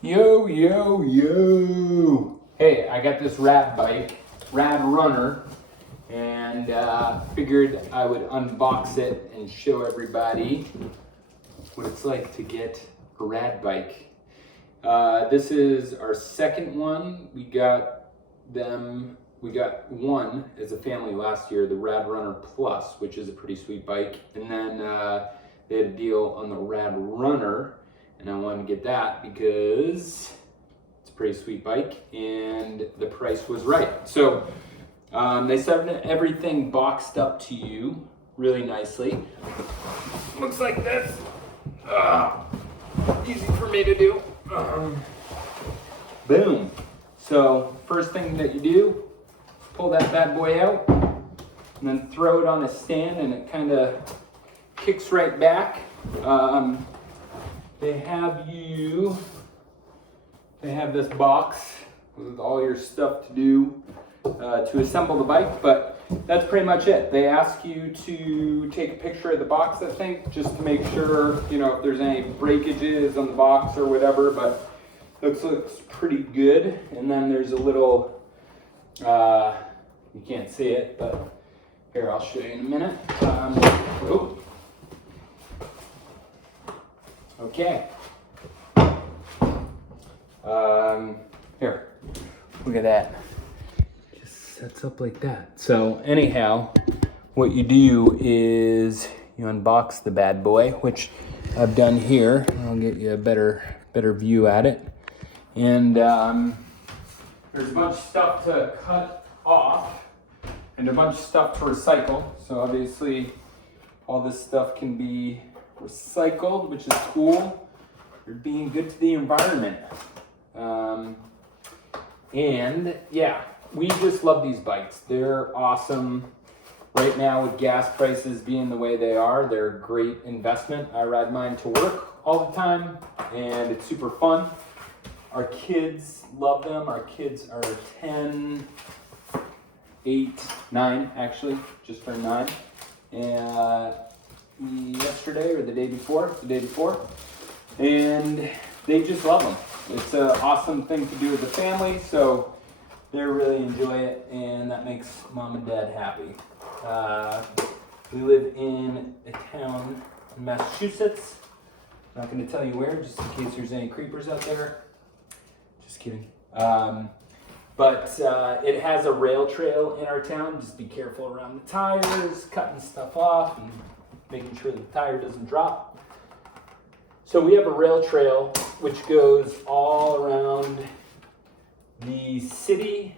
Yo, yo, yo. Hey, I got this Rad Bike, Rad Runner, and figured I would unbox it and show everybody what it's like to get a Rad Bike. This is our second one. We got one as a family last year, the Rad Runner Plus, which is a pretty sweet bike. And then they had a deal on the Rad Runner, and I wanted to get that because it's a pretty sweet bike and the price was right. So they sent everything boxed up to you really nicely. Looks like this. Easy for me to do. Boom. So first thing that you do, pull that bad boy out and then throw it on a stand and it kind of kicks right back. They have this box with all your stuff to do to assemble the bike, but that's pretty much it. They ask you to take a picture of the box, I think, just to make sure, you know, if there's any breakages on the box or whatever, but looks pretty good. And then there's a little, you can't see it, but here, I'll show you in a minute. Okay. Here, look at that. Just sets up like that. So anyhow, what you do is you unbox the bad boy, which I've done here. I'll get you a better view at it. And there's a bunch of stuff to cut off and a bunch of stuff to recycle. So obviously all this stuff can be recycled, which is cool. You're being good to the environment. And yeah, we just love these bikes. They're awesome. Right now with gas prices being the way they are, they're a great investment. I ride mine to work all the time and it's super fun. Our kids love them. Our kids are 10, 8, 9 actually, just turned 9. And yesterday or the day before, and they just love them. It's an awesome thing to do as a family, so they really enjoy it, and that makes mom and dad happy. We live in a town in Massachusetts. I'm not going to tell you where, just in case there's any creepers out there. Just kidding. But it has a rail trail in our town. Just be careful around the tires, cutting stuff off, and making sure the tire doesn't drop. So we have a rail trail which goes all around the city,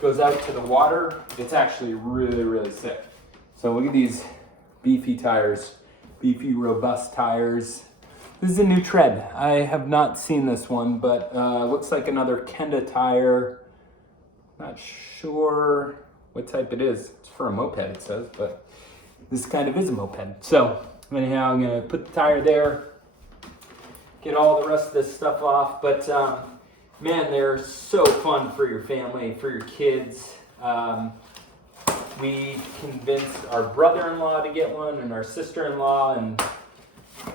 goes out to the water. It's actually really, really sick. So look at these beefy tires, beefy, robust tires. This is a new tread. I have not seen this one, but looks like another Kenda tire. Not sure what type it is. It's for a moped, it says, but this kind of is a moped. So anyhow, I'm gonna put the tire there, get all the rest of this stuff off. But man, they're so fun for your family, for your kids. We convinced our brother-in-law to get one and our sister-in-law, and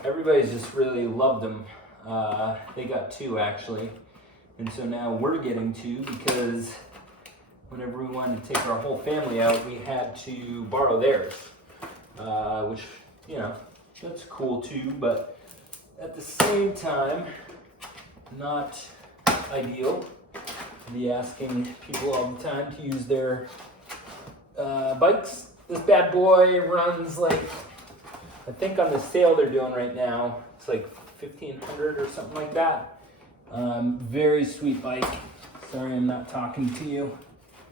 everybody's just really loved them. They got 2 actually. And so now we're getting 2 because whenever we wanted to take our whole family out, we had to borrow theirs. Which, you know, that's cool too, but at the same time, not ideal to be asking people all the time to use their bikes. This bad boy runs like, I think on the sale they're doing right now, it's like $1,500 or something like that. Very sweet bike. Sorry I'm not talking to you,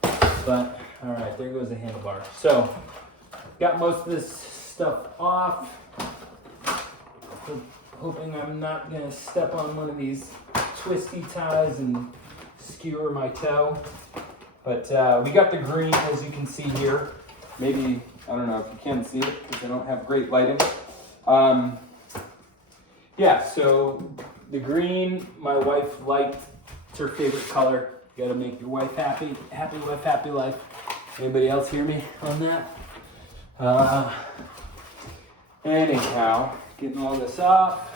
but all right, there goes the handlebar. So got most of this stuff off. Hoping I'm not gonna step on one of these twisty ties and skewer my toe. But we got the green, as you can see here. Maybe, I don't know if you can see it because I don't have great lighting. Yeah, so the green, my wife liked. It's her favorite color. You gotta make your wife happy. Happy wife, happy life. Anybody else hear me on that? Anyhow, getting all this off.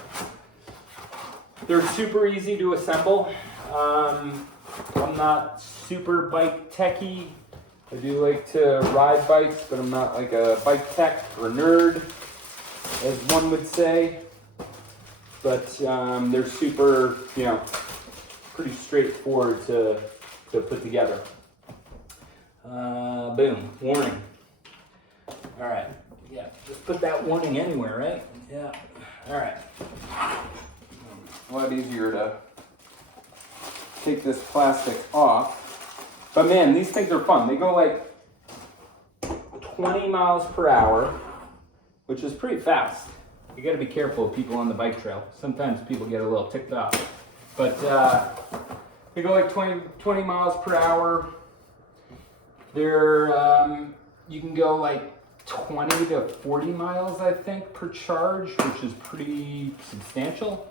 They're super easy to assemble. I'm not super bike techie. I do like to ride bikes, but I'm not like a bike tech or nerd, as one would say. But they're super, pretty straightforward to put together. Boom, warning. All right, yeah, just put that warning anywhere, right? Yeah, all right. A lot easier to take this plastic off. But man, these things are fun. They go like 20 miles per hour, which is pretty fast. You gotta be careful of people on the bike trail. Sometimes people get a little ticked off. But they go like 20 miles per hour. They're, you can go like 20 to 40 miles, I think, per charge, which is pretty substantial.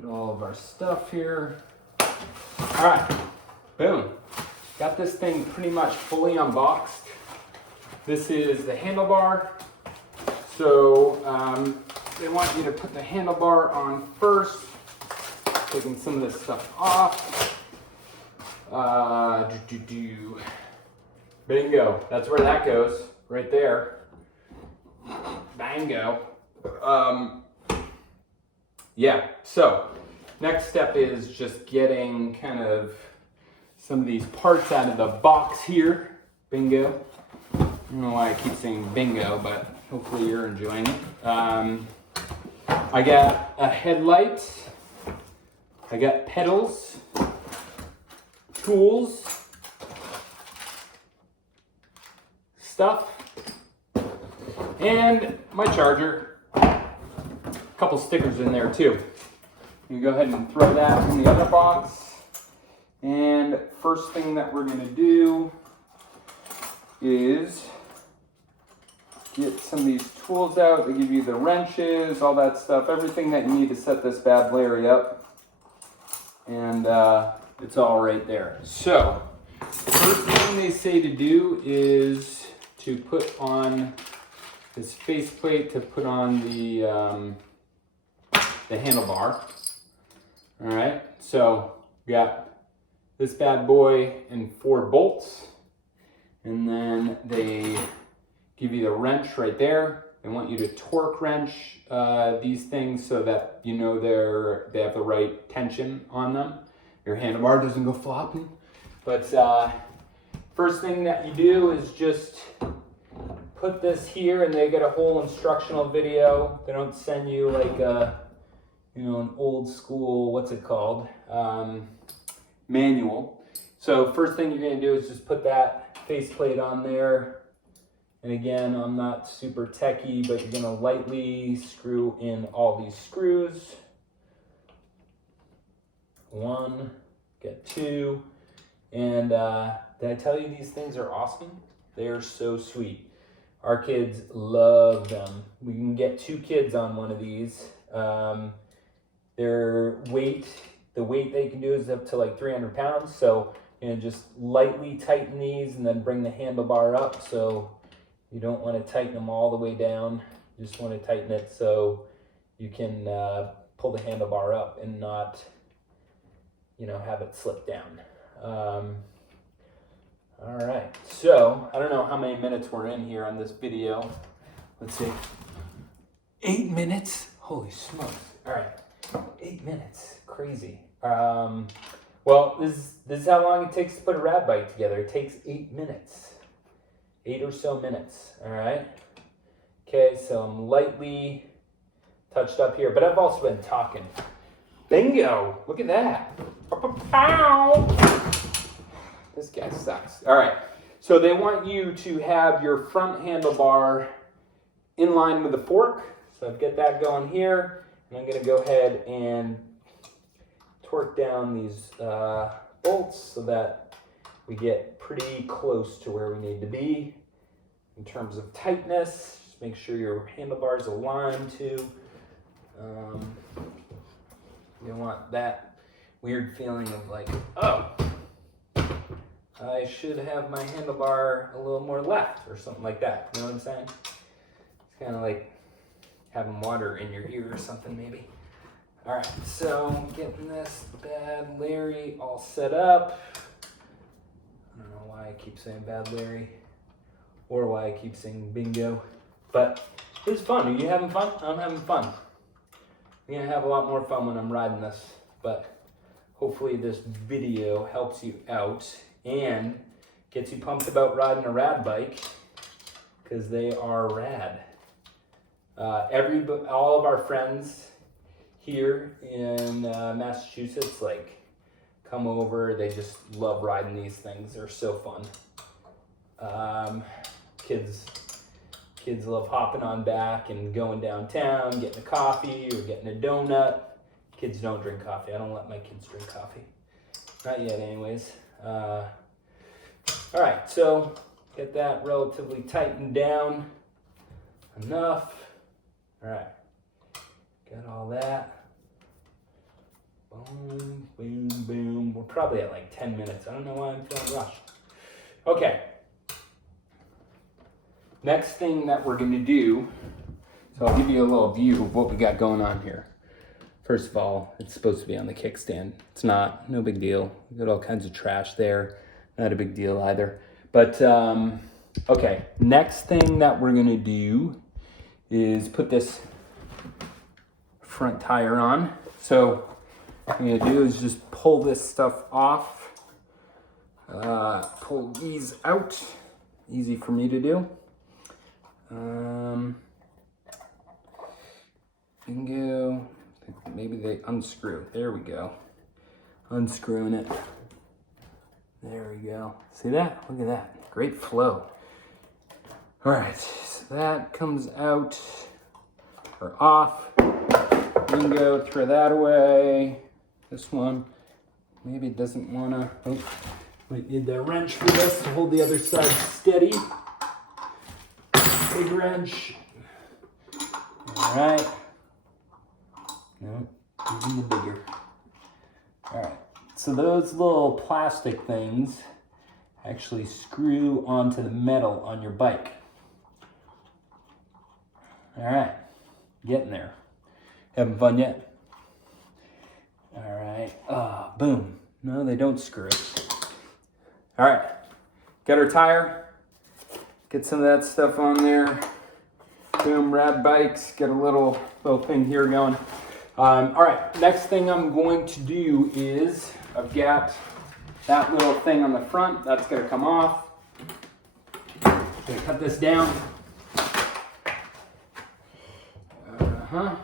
Get all of our stuff here. All right, boom. Got this thing pretty much fully unboxed. This is the handlebar. So they want you to put the handlebar on first. Taking some of this stuff off. Bingo, that's where that goes, right there. Bango. Yeah, so next step is just getting kind of some of these parts out of the box here. Bingo. I don't know why I keep saying bingo, but hopefully you're enjoying it. I got a headlight. I got pedals, tools, stuff, and my charger. A couple stickers in there too. You go ahead and throw that in the other box. And first thing that we're going to do is get some of these tools out. They give you the wrenches, all that stuff, everything that you need to set this bad Larry up. And it's all right there. So, first thing they say to do is to put on this faceplate to put on the handlebar. All right, so we got this bad boy and 4 bolts, and then they give you the wrench right there. They want you to torque wrench these things so that you know they have the right tension on them. Your handlebar doesn't go flopping. But first thing that you do is just put this here, and they get a whole instructional video. They don't send you like an old school, what's it called, manual. So first thing you're gonna do is just put that faceplate on there. And again, I'm not super techie, but you're gonna lightly screw in all these screws. 1, get 2. And did I tell you these things are awesome? They are so sweet. Our kids love them. We can get 2 kids on one of these. Their weight, the weight they can do is up to like 300 pounds. So just lightly tighten these and then bring the handlebar up. So you don't want to tighten them all the way down. You just want to tighten it so you can pull the handlebar up and not, have it slip down. All right, so I don't know how many minutes we're in here on this video. Let's see, 8 minutes? Holy smokes. All right, 8 minutes, crazy. Well, this is how long it takes to put a rad bike together. It takes 8 minutes. 8 or so minutes, all right? Okay, so I'm lightly touched up here, but I've also been talking. Bingo, look at that. Pow. This guy sucks. All right, so they want you to have your front handlebar in line with the fork. So I've got that going here, and I'm gonna go ahead and torque down these bolts so that we get pretty close to where we need to be in terms of tightness. Just make sure your handlebars align too. You don't want that weird feeling of like, oh, I should have my handlebar a little more left or something like that. You know what I'm saying? It's kind of like having water in your ear or something maybe. All right, so getting this Bad Larry all set up. I don't know why I keep saying Bad Larry or why I keep saying bingo, but it's fun. Are you having fun? I'm having fun. I'm gonna have a lot more fun when I'm riding this, but hopefully this video helps you out and gets you pumped about riding a Rad bike, because they are rad. All of our friends here in Massachusetts, like, come over. They just love riding these things. They're so fun. Kids love hopping on back and going downtown, getting a coffee or getting a donut. Kids don't drink coffee. I don't let my kids drink coffee. Not yet, anyways. All right, so get that relatively tightened down. Enough. All right, got all that. Boom, boom, boom. We're probably at like 10 minutes. I don't know why I'm feeling rushed. Okay. Next thing that we're gonna do, so I'll give you a little view of what we got going on here. First of all, it's supposed to be on the kickstand. It's not, no big deal. We got all kinds of trash there. Not a big deal either. But, okay, next thing that we're gonna do is put this front tire on. So what I'm gonna do is just pull this stuff off, pull these out. Easy for me to do. Bingo. Maybe they unscrew. There we go. Unscrewing it. There we go. See that? Look at that. Great flow. All right, so that comes out or off. Bingo, throw that away. This one, maybe it doesn't wanna, oh, might need the wrench for this to hold the other side steady. Big wrench. All right. No, even the bigger. All right, so those little plastic things actually screw onto the metal on your bike. All right, getting there. Having fun yet? All right, boom. No, they don't screw it. All right, got our tire. Get some of that stuff on there. Boom, Rad Bikes. Get a little thing here going. All right, next thing I'm going to do is I've got that little thing on the front. That's gonna come off. Gonna cut this down. All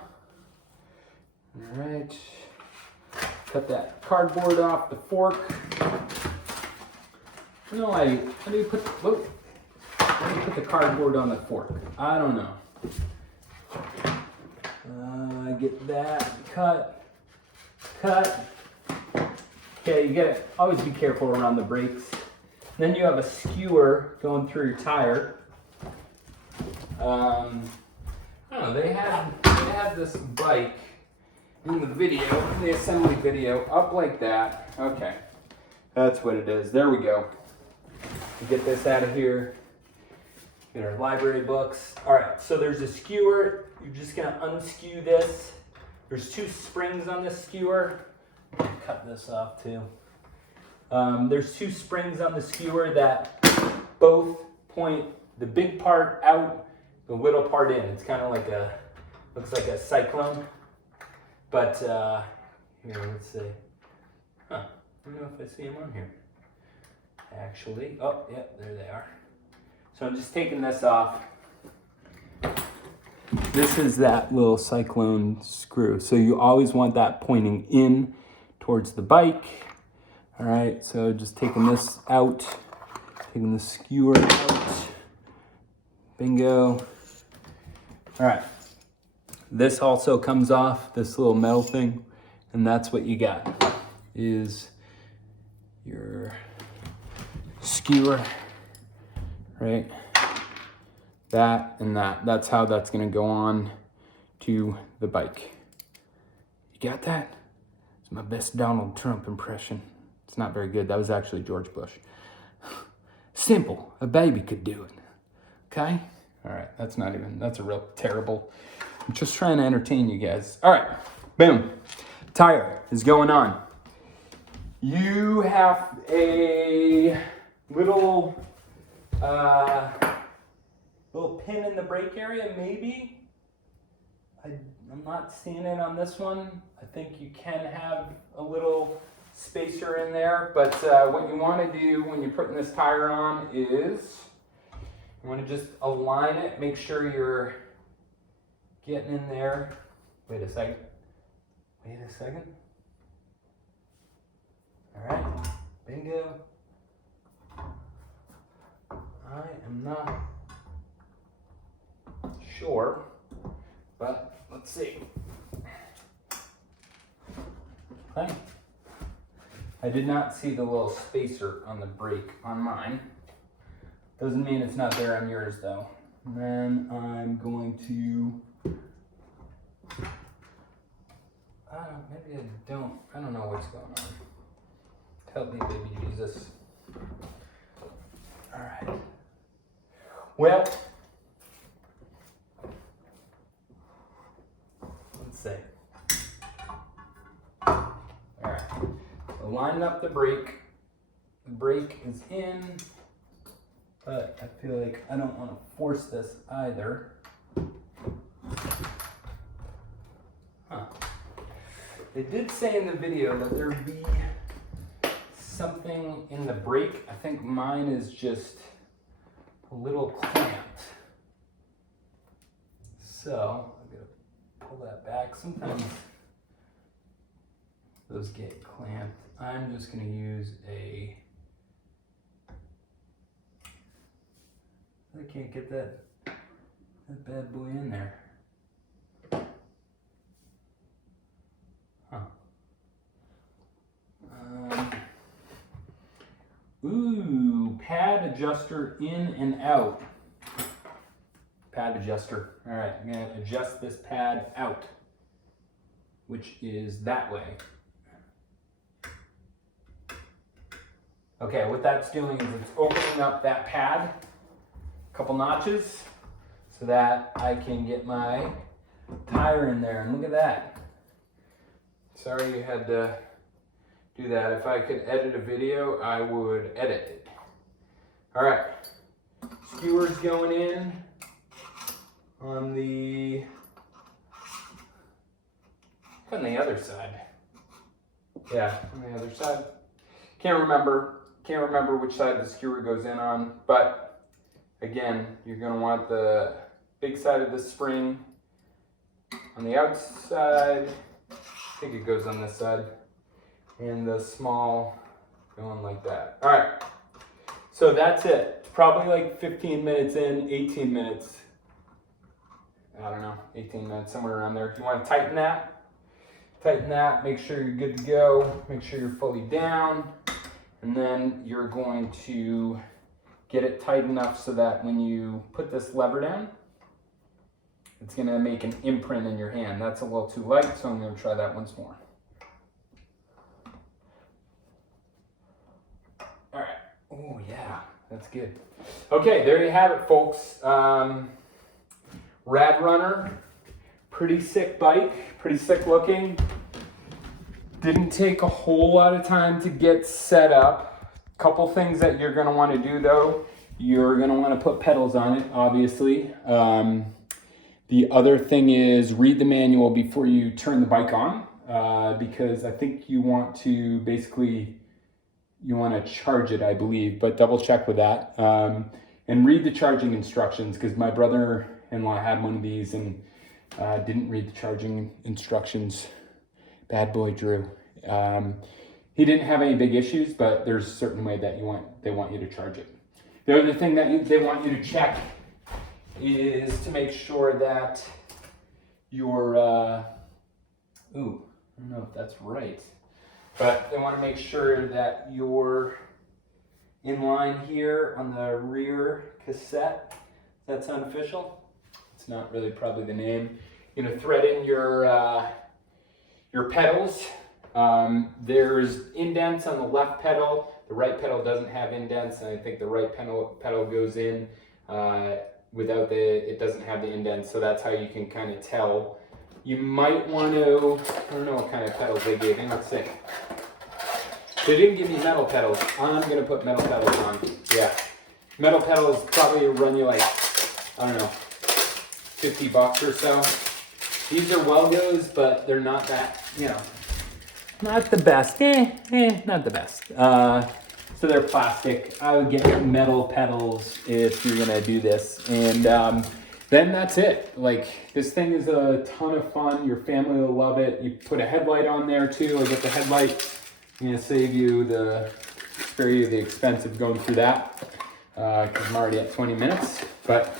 right. Cut that cardboard off the fork. No, how do you put the cardboard on the fork? I don't know. Get that cut. Okay, you gotta always be careful around the brakes. Then you have a skewer going through your tire. I don't know, they had this bike in the video, in the assembly video, up like that. Okay, that's what it is. There we go. Get this out of here. Get our library books. All right, so there's a skewer. You're just gonna unskew this. There's 2 springs on this skewer. Cut this off too. There's 2 springs on the skewer that both point the big part out, the little part in. It's kind of like looks like a cyclone. But here, let's see. I don't know if I see them on here. Actually, oh, yeah, there they are. So I'm just taking this off. This is that little cyclone screw. So you always want that pointing in towards the bike. All right, so just taking this out, taking the skewer out. Bingo. All right, this also comes off, this little metal thing, and that's what you got, is your skewer, right? That and that. That's how that's gonna go on to the bike. You got that? It's my best Donald Trump impression. It's not very good. That was actually George Bush. Simple. A baby could do it. Okay? All right. That's a real terrible. I'm just trying to entertain you guys. All right. Boom. Tire is going on. You have a little pin in the brake area, maybe. I'm not seeing it on this one. I think you can have a little spacer in there, but what you want to do when you're putting this tire on is you want to just align it, make sure you're getting in there. Wait a second. All right, bingo. I am not sure, but let's see. Okay. I did not see the little spacer on the brake on mine. Doesn't mean it's not there on yours though. And then I'm going to, maybe I don't know what's going on. Help me, baby Jesus. All right. Well, let's see. All right. So line up the brake. The brake is in, but I feel like I don't want to force this either. They did say in the video that there would be something in the brake. I think mine is just a little clamped. So I'm gonna pull that back. Sometimes those get clamped. I'm just gonna use I can't get that bad boy in there. Ooh, pad adjuster in and out. Pad adjuster. All right, I'm gonna adjust this pad out, which is that way. Okay, what that's doing is it's opening up that pad a couple notches so that I can get my tire in there. And look at that. Sorry you had to do that. If I could edit a video, I would edit it. All right, skewers going in on the other side. Yeah, on the other side. Can't remember which side the skewer goes in on, but again, you're gonna want the big side of the spring on the outside. I think it goes on this side. And the small going like that. All right, so that's it. It's probably like 15 minutes in, 18 minutes. I don't know, 18 minutes, somewhere around there. If you want to tighten that, make sure you're good to go. Make sure you're fully down. And then you're going to get it tight enough so that when you put this lever down, it's gonna make an imprint in your hand. That's a little too light, so I'm gonna try that once more. All right. Oh yeah, that's good. Okay, there you have it, folks. Rad Runner, pretty sick bike, pretty sick looking. Didn't take a whole lot of time to get set up. Couple things that you're gonna wanna do though. You're gonna wanna put pedals on it, obviously. The other thing is read the manual before you turn the bike on, because I think you want to basically, you want to charge it, I believe, but double check with that. And read the charging instructions, because my brother-in-law had one of these and didn't read the charging instructions. Bad boy Drew. He didn't have any big issues, but there's a certain way that they want you to charge it. The other thing that they want you to check is to make sure that your, I don't know if that's right, but they want to make sure that your inline here on the rear cassette, does that sound official? It's not really probably the name. You're going to thread in your pedals. There's indents on the left pedal. The right pedal doesn't have indents, and I think the right pedal goes in without it doesn't have the indents, so that's how you can kind of tell You might want to, I don't know what kind of pedals they gave me, let's see. They didn't give me metal pedals. I'm gonna put metal pedals on, yeah. Metal pedals probably run you like, I don't know, 50 bucks or so. These are Welgos, but they're not that, you know, not the best, not the best. So they're plastic. I would get metal pedals if you're gonna do this. And then that's it. Like, this thing is a ton of fun. Your family will love it. You put a headlight on there too. I get the headlight. I'm gonna save you spare you the expense of going through that because I'm already at 20 minutes. But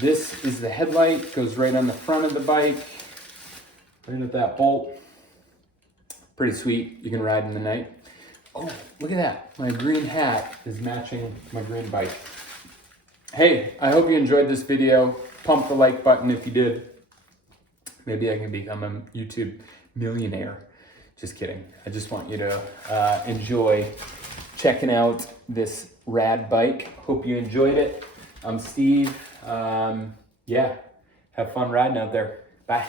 this is the headlight. Goes right on the front of the bike, right at that bolt. Pretty sweet. You can ride in the night. Oh, look at that. My green hat is matching my green bike. Hey, I hope you enjoyed this video. Pump the like button if you did. Maybe I can become a YouTube millionaire. Just kidding. I just want you to enjoy checking out this rad bike. Hope you enjoyed it. I'm Steve. Yeah, have fun riding out there. Bye.